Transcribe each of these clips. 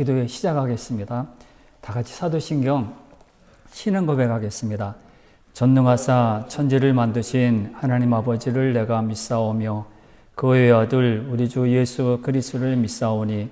기도에 시작하겠습니다. 다 같이 사도신경 신앙 고백하겠습니다. 전능하사 천지를 만드신 하나님 아버지를 내가 믿사오며 그의 아들 우리 주 예수 그리스도를 믿사오니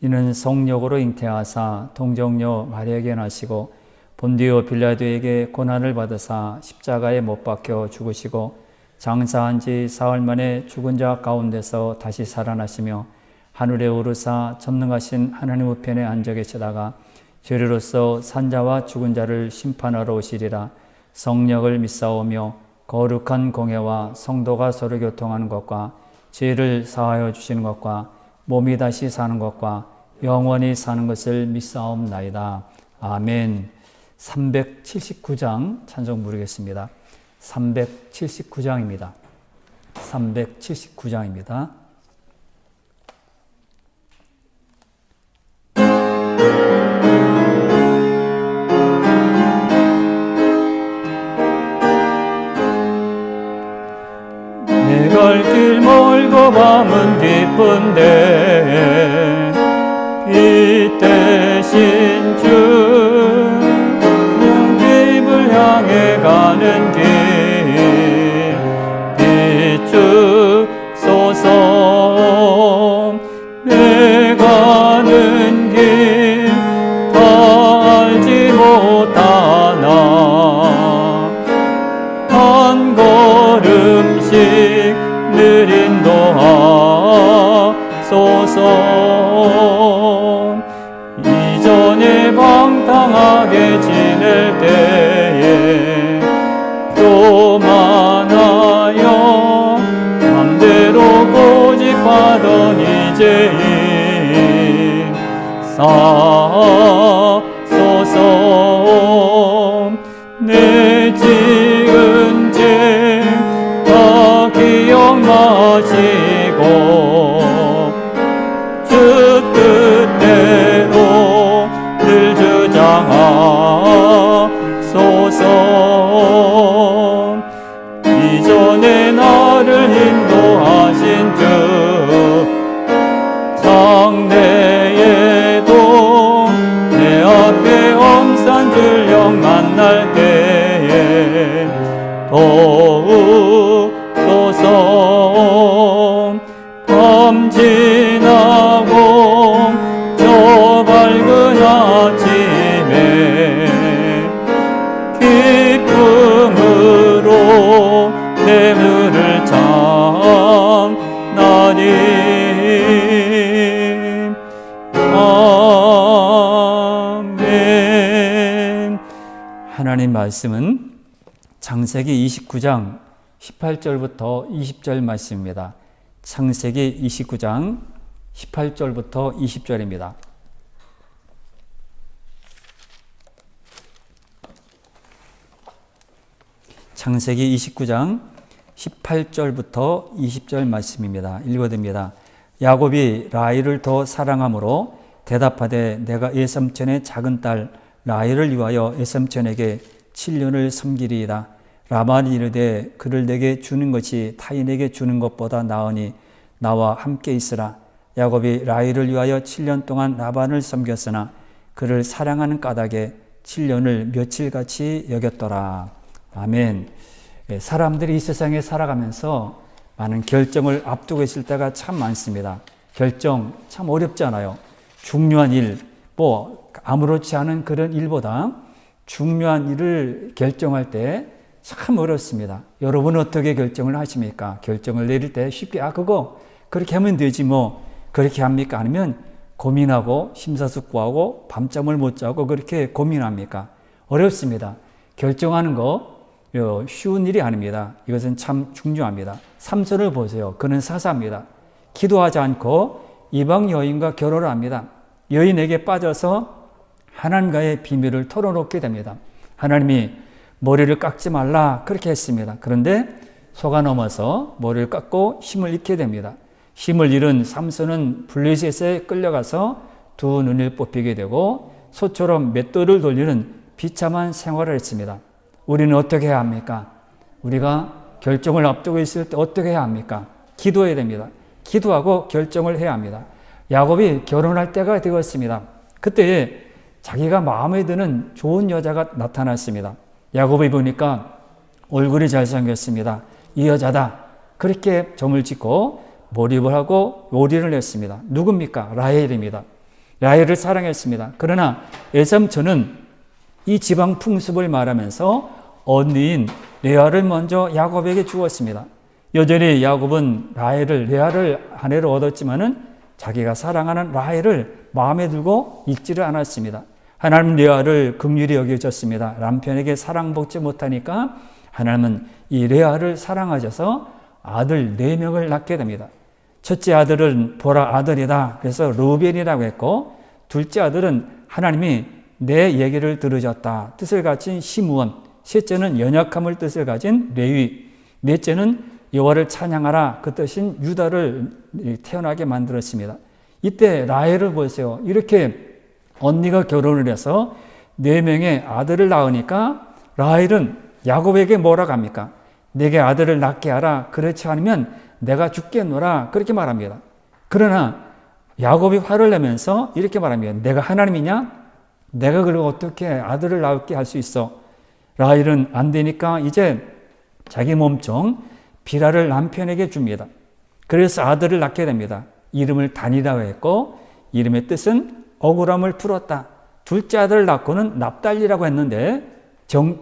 이는 성령으로 잉태하사 동정녀 마리아에게 나시고 본디오 빌라도에게 고난을 받으사 십자가에 못 박혀 죽으시고 장사한 지 사흘 만에 죽은 자 가운데서 다시 살아나시며 하늘에 오르사 전능하신 하나님 우편에 앉아 계시다가 죄로서 산자와 죽은 자를 심판하러 오시리라. 성령을 믿사오며 거룩한 공예와 성도가 서로 교통하는 것과 죄를 사하여 주시는 것과 몸이 다시 사는 것과 영원히 사는 것을 믿사옵나이다. 아멘. 379장 찬송 부르겠습니다. 379장입니다. 379장입니다. 내 갈 길 멀고 밤은 깊은데 빛 대신 주 영집을 향해 가는 길 비추소서. 내 가는 길 다 알지 못하나 한 걸음씩 늘 인도하소서. 이전에 방탕하게 지낼 때에 교만하여 맘대로 고집하던 이제인 사소서. 내 지은 죄 다 기억나시고 주 뜻대로 늘 주장하소서. 이전에 나를 인도하신 주 장래에도 내 앞에 엄산 줄령 만날 때에 도우소서. 밤 지나고 저 밝은 아침에 기쁨으로 내 눈을 참나니. 아멘. 하나님 말씀은 창세기 29장 18절부터 20절 말씀입니다. 창세기 29장 18절부터 20절입니다. 창세기 29장 18절부터 20절 말씀입니다. 읽어드립니다. 야곱이 라헬을 더 사랑함으로 대답하되 내가 에삼촌의 작은 딸 라헬을 위하여 에삼촌에게 7년을 섬기리이다. 라반이 이르되 그를 내게 주는 것이 타인에게 주는 것보다 나으니 나와 함께 있으라. 야곱이 라헬을 위하여 7년 동안 라반을 섬겼으나 그를 사랑하는 까닭에 7년을 며칠같이 여겼더라. 아멘. 사람들이 이 세상에 살아가면서 많은 결정을 앞두고 있을 때가 참 많습니다. 결정 참 어렵잖아요. 중요한 일, 아무렇지 않은 그런 일보다 중요한 일을 결정할 때 참 어렵습니다. 여러분은 어떻게 결정을 하십니까? 결정을 내릴 때 쉽게 그거 그렇게 하면 되지 그렇게 합니까? 아니면 고민하고 심사숙고하고 밤잠을 못 자고 그렇게 고민합니까? 어렵습니다. 결정하는 거 쉬운 일이 아닙니다. 이것은 참 중요합니다. 삼손을 보세요. 그는 사사입니다. 기도하지 않고 이방 여인과 결혼을 합니다. 여인에게 빠져서 하나님과의 비밀을 털어놓게 됩니다. 하나님이 머리를 깎지 말라 그렇게 했습니다. 그런데 속아 넘어서 머리를 깎고 힘을 잃게 됩니다. 힘을 잃은 삼손은 블레셋에 끌려가서 두 눈을 뽑히게 되고 소처럼 맷돌을 돌리는 비참한 생활을 했습니다. 우리는 어떻게 해야 합니까? 우리가 결정을 앞두고 있을 때 어떻게 해야 합니까? 기도해야 됩니다. 기도하고 결정을 해야 합니다. 야곱이 결혼할 때가 되었습니다. 그때 자기가 마음에 드는 좋은 여자가 나타났습니다. 야곱이 보니까 얼굴이 잘생겼습니다. 이 여자다. 그렇게 점을 찍고 몰입을 하고 요리를 했습니다. 누굽니까? 라헬입니다. 라헬을 사랑했습니다. 그러나 에삼촌은 이 지방 풍습을 말하면서 언니인 레아를 먼저 야곱에게 주었습니다. 여전히 야곱은 레아를 아내로 얻었지만은 자기가 사랑하는 라헬을 마음에 두고 잊지를 않았습니다. 하나님은 레아를 긍휼히 여겨졌습니다. 남편에게 사랑받지 못하니까 하나님은 이 레아를 사랑하셔서 아들 4명을 낳게 됩니다. 첫째 아들은 보라 아들이다. 그래서 르우벤이라고 했고, 둘째 아들은 하나님이 내 얘기를 들으셨다. 뜻을 가진 시므온, 셋째는 연약함을 뜻을 가진 레위, 넷째는 여호와를 찬양하라. 그 뜻인 유다를 태어나게 만들었습니다. 이때 라헬을 보세요. 이렇게 언니가 결혼을 해서 4명의 아들을 낳으니까 라헬은 야곱에게 뭐라고 합니까? 내게 아들을 낳게 하라. 그렇지 않으면 내가 죽겠노라. 그렇게 말합니다. 그러나 야곱이 화를 내면서 이렇게 말합니다. 내가 하나님이냐? 내가 그걸 어떻게 아들을 낳게 할 수 있어? 라헬은 안 되니까 이제 자기 몸종 비라를 남편에게 줍니다. 그래서 아들을 낳게 됩니다. 이름을 단이라고 했고, 이름의 뜻은 억울함을 풀었다. 둘째 아들을 낳고는 납달리라고 했는데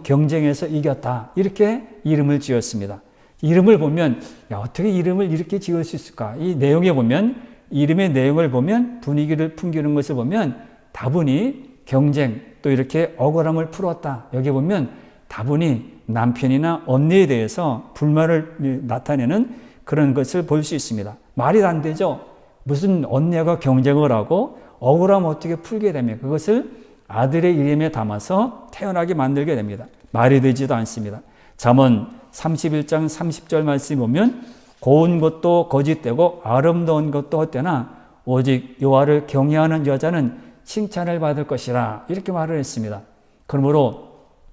경쟁에서 이겼다. 이렇게 이름을 지었습니다. 이름을 보면 어떻게 이름을 이렇게 지을 수 있을까? 이 내용에 보면, 이름의 내용을 보면, 분위기를 풍기는 것을 보면 다분히 경쟁, 또 이렇게 억울함을 풀었다. 여기 보면 다분히 남편이나 언니에 대해서 불만을 나타내는 그런 것을 볼 수 있습니다. 말이 안 되죠. 무슨 언니가 경쟁을 하고 억울함 어떻게 풀게 되면 그것을 아들의 이름에 담아서 태어나게 만들게 됩니다. 말이 되지도 않습니다. 잠언 31장 30절 말씀 보면 고운 것도 거짓되고 아름다운 것도 헛되나 오직 여호와를 경외하는 여자는 칭찬을 받을 것이라. 이렇게 말을 했습니다. 그러므로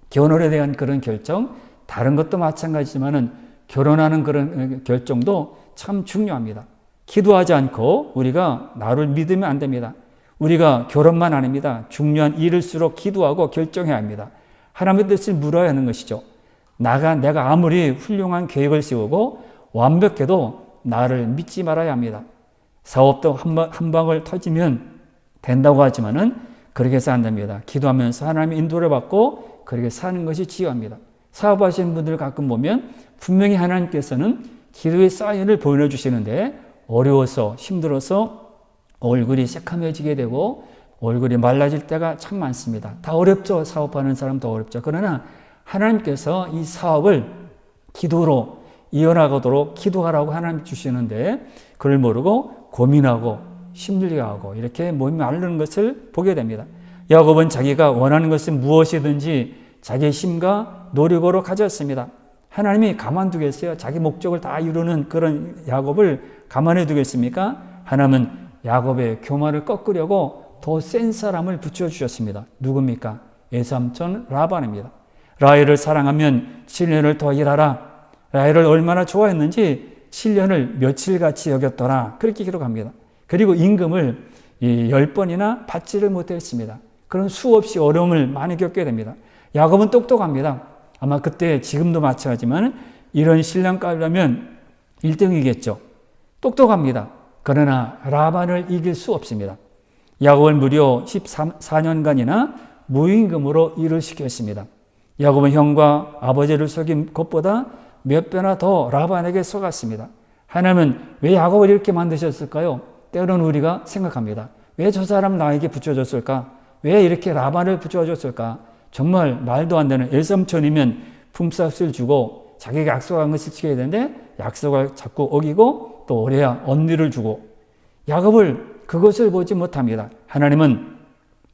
결혼에 대한 그런 결정, 다른 것도 마찬가지지만은 결혼하는 그런 결정도 참 중요합니다. 기도하지 않고 우리가 나를 믿으면 안 됩니다. 우리가 결혼만 아닙니다. 중요한 일일수록 기도하고 결정해야 합니다. 하나님의 뜻을 물어야 하는 것이죠. 내가 아무리 훌륭한 계획을 세우고 완벽해도 나를 믿지 말아야 합니다. 사업도 한 방울 터지면 된다고 하지만은 그렇게 해서 안 됩니다. 기도하면서 하나님의 인도를 받고 그렇게 사는 것이 지혜입니다. 사업하시는 분들 가끔 보면 분명히 하나님께서는 기도의 사인을 보여주시는데 어려워서 힘들어서 얼굴이 새카매지게 되고 얼굴이 말라질 때가 참 많습니다. 다 어렵죠. 사업하는 사람 더 어렵죠. 그러나 하나님께서 이 사업을 기도로 이어나가도록 기도하라고 하나님 주시는데 그걸 모르고 고민하고 힘들게 하고 이렇게 몸이 마르는 것을 보게 됩니다. 야곱은 자기가 원하는 것은 무엇이든지 자기의 힘과 노력으로 가졌습니다. 하나님이 가만두겠어요? 자기 목적을 다 이루는 그런 야곱을 가만해 두겠습니까? 하나님은 야곱의 교만을 꺾으려고 더 센 사람을 붙여주셨습니다. 누굽니까? 에삼촌 라반입니다. 라헬을 사랑하면 7년을 더 일하라. 라헬을 얼마나 좋아했는지 7년을 며칠같이 여겼더라. 그렇게 기록합니다. 그리고 임금을 10번이나 받지를 못했습니다. 그런 수없이 어려움을 많이 겪게 됩니다. 야곱은 똑똑합니다. 아마 그때 지금도 마찬가지지만 이런 신랑감이라면 1등이겠죠. 똑똑합니다. 그러나 라반을 이길 수 없습니다. 야곱을 무려 14년간이나 무임금으로 일을 시켰습니다. 야곱은 형과 아버지를 속인 것보다 몇 배나 더 라반에게 속았습니다. 하나님은 왜 야곱을 이렇게 만드셨을까요? 때로는 우리가 생각합니다. 왜 저 사람 나에게 붙여줬을까? 왜 이렇게 라반을 붙여줬을까? 정말 말도 안 되는 일삼촌이면 품삯을 주고 자기가 약속한 것을 지켜야 되는데 약속을 자꾸 어기고 또 오래야 언니를 주고 야곱을 그것을 보지 못합니다. 하나님은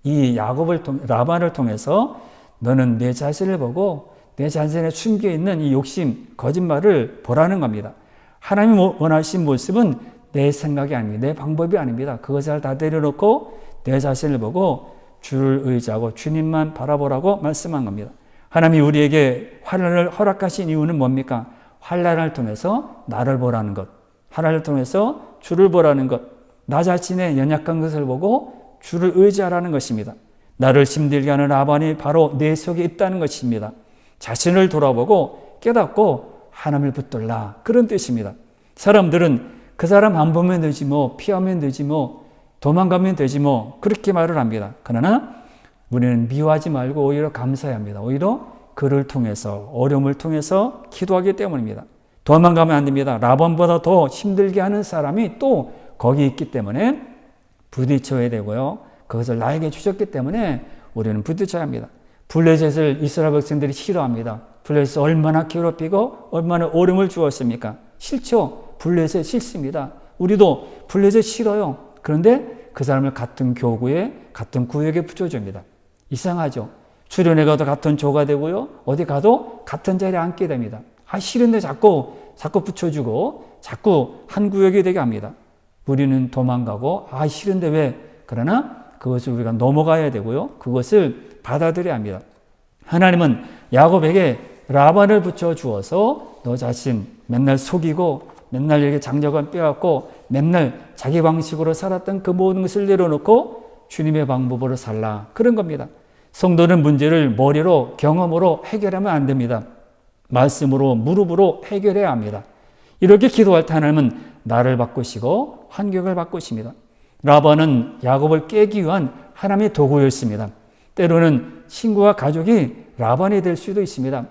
이 라반을 통해서 너는 내 자신을 보고 내 자신에 숨겨있는 이 욕심, 거짓말을 보라는 겁니다. 하나님이 원하신 모습은 내 생각이 아닙니다. 내 방법이 아닙니다. 그것을 다 내려놓고 내 자신을 보고 주를 의지하고 주님만 바라보라고 말씀한 겁니다. 하나님이 우리에게 환난을 허락하신 이유는 뭡니까? 환난을 통해서 나를 보라는 것, 환난을 통해서 주를 보라는 것, 나 자신의 연약한 것을 보고 주를 의지하라는 것입니다. 나를 힘들게 하는 라반이 바로 내 속에 있다는 것입니다. 자신을 돌아보고 깨닫고 하나님을 붙들라, 그런 뜻입니다. 사람들은 그 사람 안 보면 되지 뭐, 피하면 되지 뭐, 도망가면 되지 뭐, 그렇게 말을 합니다. 그러나 우리는 미워하지 말고 오히려 감사해야 합니다. 오히려 그를 통해서, 어려움을 통해서 기도하기 때문입니다. 도망가면 안 됩니다. 라반보다 더 힘들게 하는 사람이 또 거기 있기 때문에 부딪혀야 되고요. 그것을 나에게 주셨기 때문에 우리는 부딪혀야 합니다. 블레셋을 이스라엘 백성들이 싫어합니다. 블레셋 얼마나 괴롭히고 얼마나 어려움을 주었습니까? 싫죠. 블레셋 싫습니다. 우리도 블레셋 싫어요. 그런데 그 사람을 같은 교구에, 같은 구역에 붙여줍니다. 이상하죠. 수련회 가도 같은 조가 되고요. 어디 가도 같은 자리에 앉게 됩니다. 싫은데 자꾸 붙여주고 자꾸 한 구역이 되게 합니다. 우리는 도망가고 싫은데 왜? 그러나 그것을 우리가 넘어가야 되고요. 그것을 받아들여야 합니다. 하나님은 야곱에게 라반을 붙여주어서 너 자신 맨날 속이고 맨날 이렇게 장자관 빼앗고 맨날 자기 방식으로 살았던 그 모든 것을 내려놓고 주님의 방법으로 살라, 그런 겁니다. 성도는 문제를 머리로, 경험으로 해결하면 안 됩니다. 말씀으로, 무릎으로 해결해야 합니다. 이렇게 기도할 때 하나님은 나를 바꾸시고 환경을 바꾸십니다. 라반은 야곱을 깨기 위한 하나님의 도구였습니다. 때로는 친구와 가족이 라반이 될 수도 있습니다.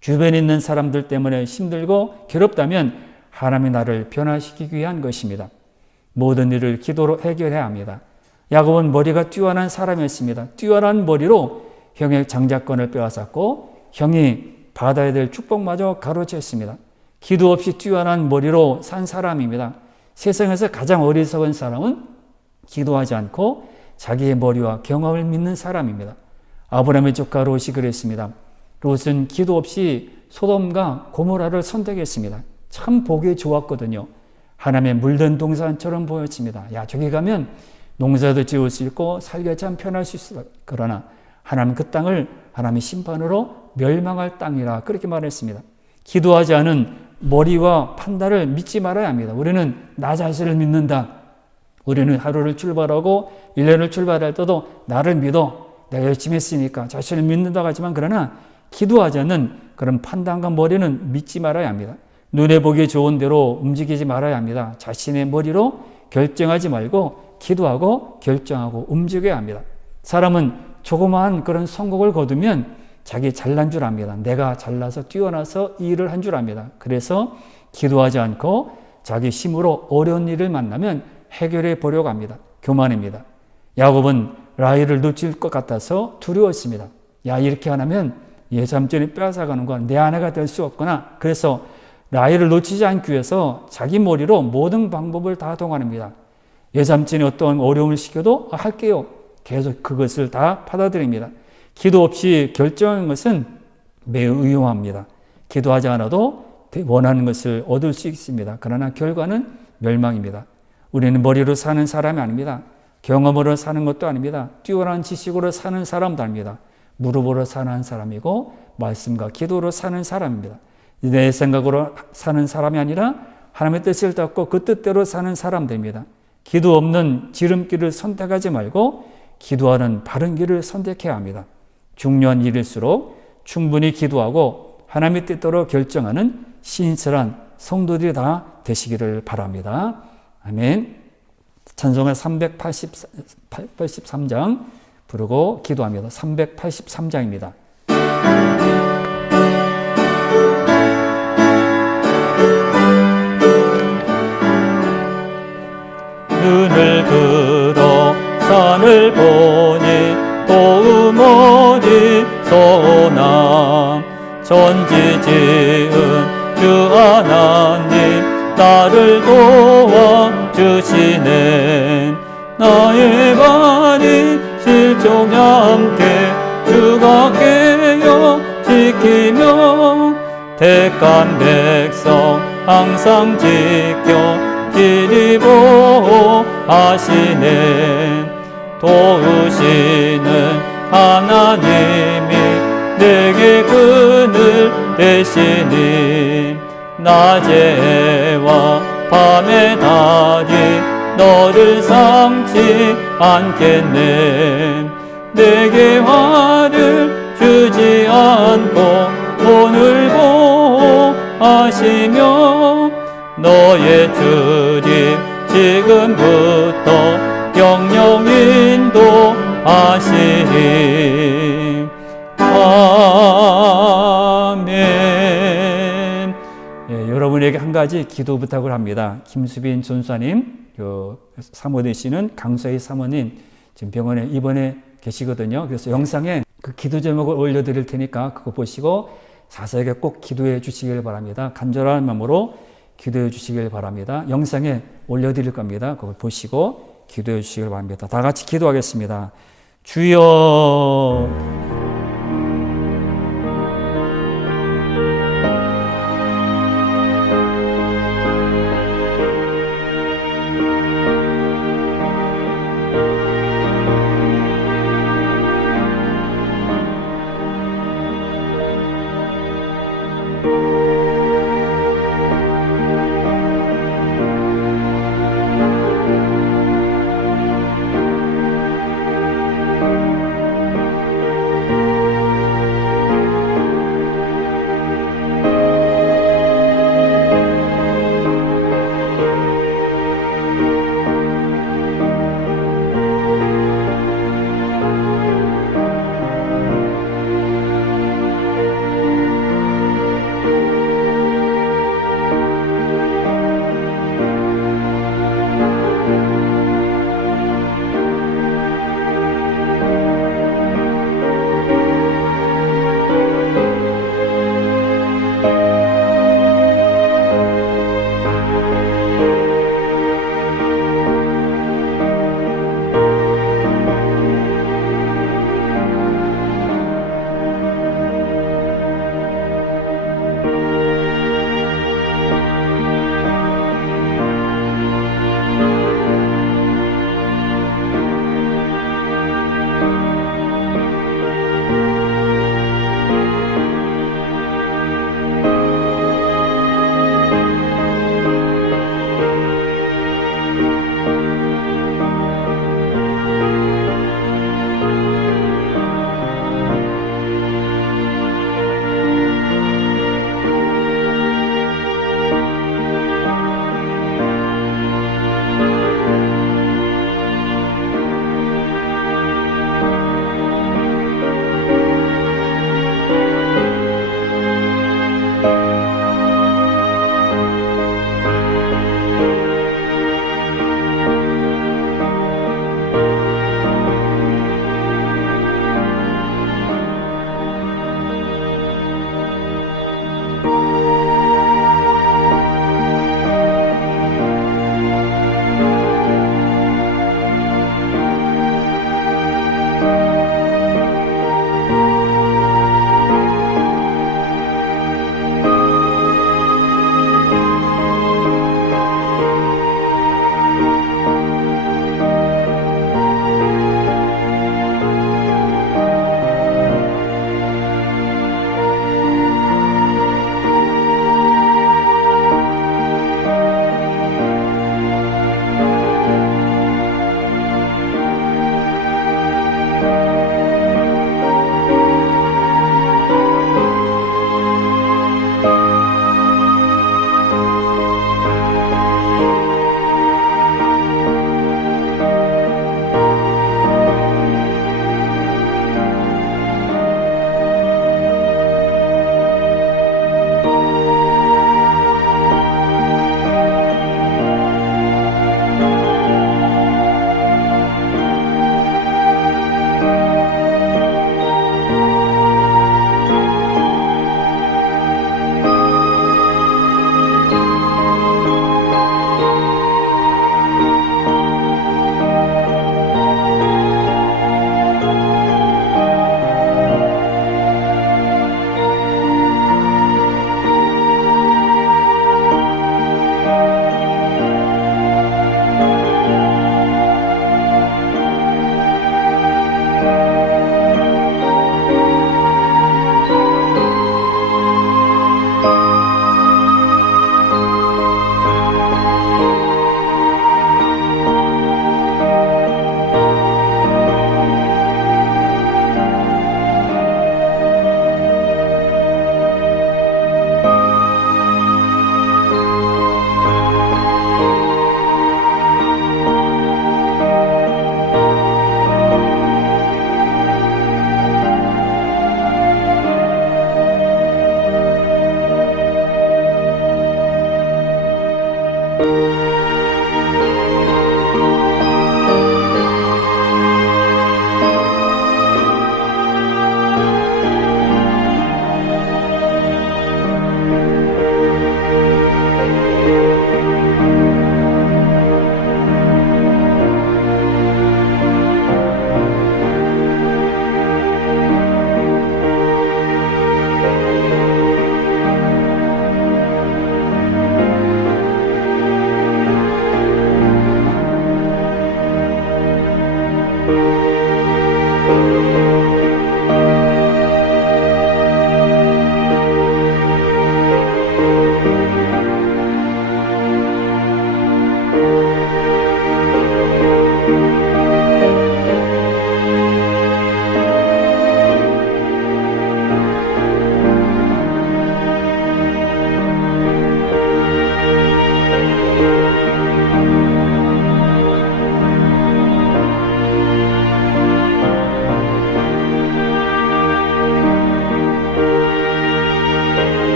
주변에 있는 사람들 때문에 힘들고 괴롭다면 하나님이 나를 변화시키기 위한 것입니다. 모든 일을 기도로 해결해야 합니다. 야곱은 머리가 뛰어난 사람이었습니다. 뛰어난 머리로 형의 장자권을 빼앗았고 형이 받아야 될 축복마저 가로챘습니다. 기도 없이 뛰어난 머리로 산 사람입니다. 세상에서 가장 어리석은 사람은 기도하지 않고 자기의 머리와 경험을 믿는 사람입니다. 아브라함의 조카 롯이 그랬습니다. 롯은 기도 없이 소돔과 고모라를 선택했습니다. 참 보기 좋았거든요. 하나님의 물든 동산처럼 보였습니다. 저기 가면 농사도 지을 수 있고 살기 참 편할 수 있어. 그러나 하나님 그 땅을 하나님의 심판으로 멸망할 땅이라, 그렇게 말했습니다. 기도하지 않은 머리와 판단을 믿지 말아야 합니다. 우리는 나 자신을 믿는다. 우리는 하루를 출발하고 1년을 출발할 때도 나를 믿어, 내가 열심히 했으니까 자신을 믿는다고 하지만, 그러나 기도하지 않는 그런 판단과 머리는 믿지 말아야 합니다. 눈에 보기 좋은 대로 움직이지 말아야 합니다. 자신의 머리로 결정하지 말고 기도하고 결정하고 움직여야 합니다. 사람은 조그마한 그런 성공을 거두면 자기 잘난 줄 압니다. 내가 잘나서 뛰어나서 이 일을 한 줄 압니다. 그래서 기도하지 않고 자기 힘으로 어려운 일을 만나면 해결해 보려고 합니다. 교만입니다. 야곱은 라헬을 놓칠 것 같아서 두려웠습니다. 이렇게 안 하면 예삼촌이 빼앗아가는 건 내 아내가 될 수 없구나. 그래서 라헬을 놓치지 않기 위해서 자기 머리로 모든 방법을 다 동원합니다. 예삼촌이 어떤 어려움을 시켜도 할게요. 계속 그것을 다 받아들입니다. 기도 없이 결정하는 것은 매우 위험합니다. 기도하지 않아도 원하는 것을 얻을 수 있습니다. 그러나 결과는 멸망입니다. 우리는 머리로 사는 사람이 아닙니다. 경험으로 사는 것도 아닙니다. 뛰어난 지식으로 사는 사람도 아닙니다. 무릎으로 사는 사람이고 말씀과 기도로 사는 사람입니다. 내 생각으로 사는 사람이 아니라 하나님의 뜻을 닫고 그 뜻대로 사는 사람 됩니다. 기도 없는 지름길을 선택하지 말고 기도하는 바른 길을 선택해야 합니다. 중요한 일일수록 충분히 기도하고 하나님의 뜻대로 결정하는 신실한 성도들이 다 되시기를 바랍니다. 아멘. 찬송가 383장 부르고 기도합니다. 383장입니다. 눈을 들어 산을 보니 도움 어디서 오나. 전지 지은 주 하나님 나를 도와주시네. 나의 발이 실족에 함께 주가 깨어 지키며 택한 백성 항상 지켜 길이 보호하시네. 도우시는 하나님이 내게 그늘 되시니. 낮에와 밤의 달이 너를 상지 않겠네. 내게 화를 주지 않고 오늘 보호하시며 너의 주님 지금부터 영영 인도하시리. 아멘. 예, 여러분에게 한 가지 기도 부탁을 합니다. 김수빈 전사님, 사모 되시는 강서희 사모님 지금 병원에 입원해 계시거든요. 그래서 영상에 그 기도 제목을 올려드릴 테니까 그거 보시고 자세하게 꼭 기도해 주시길 바랍니다. 간절한 마음으로 기도해 주시길 바랍니다. 영상에 올려드릴 겁니다. 그걸 보시고 기도해 주시길 바랍니다. 다 같이 기도하겠습니다. 주여,